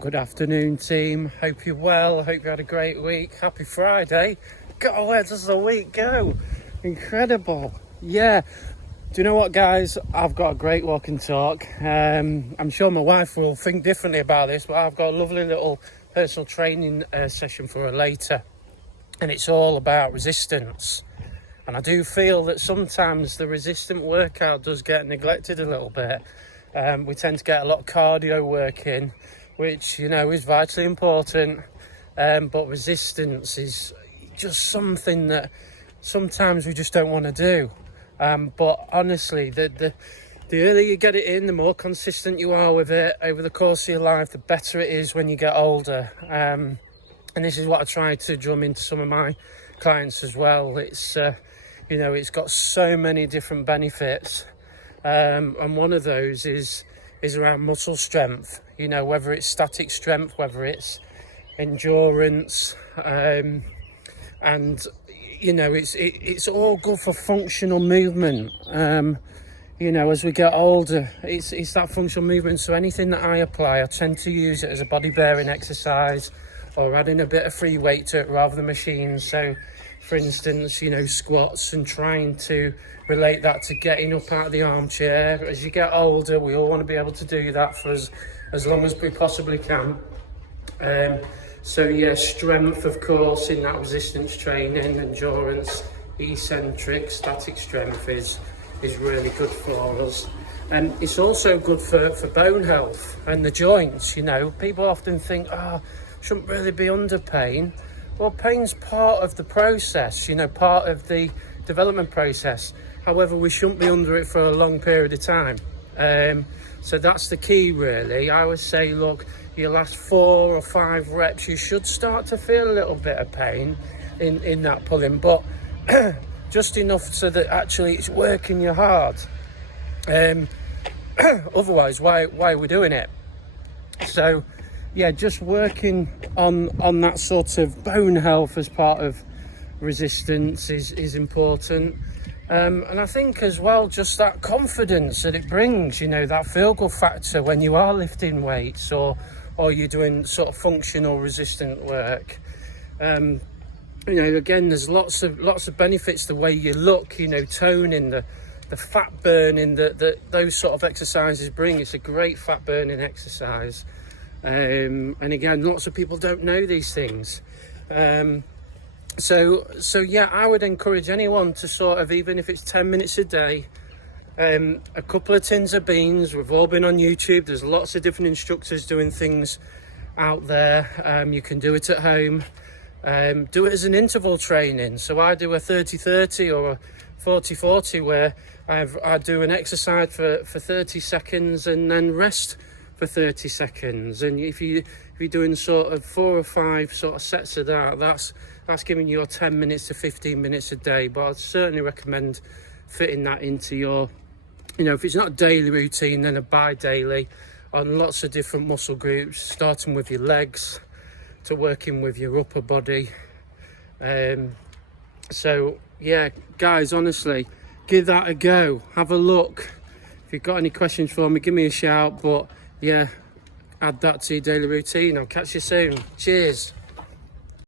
Good afternoon, team. Hope you're well. Hope you had a great week. Happy Friday. God, where does the week go? Incredible. Yeah. Do you know what, guys? I've got a great walk and talk. I'm sure my wife will think differently about this, but I've got a lovely little personal training session for her later. And it's all about resistance. And I do feel that sometimes the resistant workout does get neglected a little bit. We tend to get a lot of cardio work in, which, you know, is vitally important. But resistance is just something that sometimes we just don't want to do. But honestly, the earlier you get it in, the more consistent you are with it over the course of your life, the better it is when you get older. And this is what I try to drum into some of my clients as well. It's, you know, it's got so many different benefits. And one of those is around muscle strength, you know, whether it's static strength, whether it's endurance, and you know, it's all good for functional movement. You know, as we get older, it's that functional movement. So anything that I apply, I tend to use it as a body bearing exercise, or adding a bit of free weight to it rather than machines. So for instance, you know, squats, and trying to relate that to getting up out of the armchair. As you get older, we all want to be able to do that for as long as we possibly can. So yeah, strength, of course, in that resistance training, endurance, eccentric, static strength is really good for us. And it's also good for bone health and the joints. You know, people often think, shouldn't really be under pain. Well, pain's part of the process, you know, part of the development process. However, we shouldn't be under it for a long period of time. So that's the key, really. I would say, look, your last 4 or 5 reps, you should start to feel a little bit of pain in that pulling, but just enough so that actually it's working you hard. Otherwise, why are we doing it? So yeah, just working on that sort of bone health as part of resistance is important. And I think as well, just that confidence that it brings, you know, that feel-good factor when you are lifting weights or you're doing sort of functional resistant work. You know, again, there's lots of benefits the way you look, you know, toning, the fat burning that those sort of exercises bring. It's a great fat burning exercise. And again, lots of people don't know these things. So yeah, I would encourage anyone to sort of, even if it's 10 minutes a day, a couple of tins of beans. We've all been on YouTube. There's lots of different instructors doing things out there. You can do it at home. Do it as an interval training. So I do a 30-30 or a 40-40 where I do an exercise for 30 seconds and then rest for 30 seconds. And if you're doing sort of 4 or 5 sort of sets of that's giving you your 10 minutes to 15 minutes a day. But I'd certainly recommend fitting that into your, you know, if it's not a daily routine, then a bi-daily on lots of different muscle groups, starting with your legs to working with your upper body. So yeah, guys, honestly, give that a go. Have a look. If you've got any questions for me, give me a shout. But yeah, add that to your daily routine. I'll catch you soon. Cheers.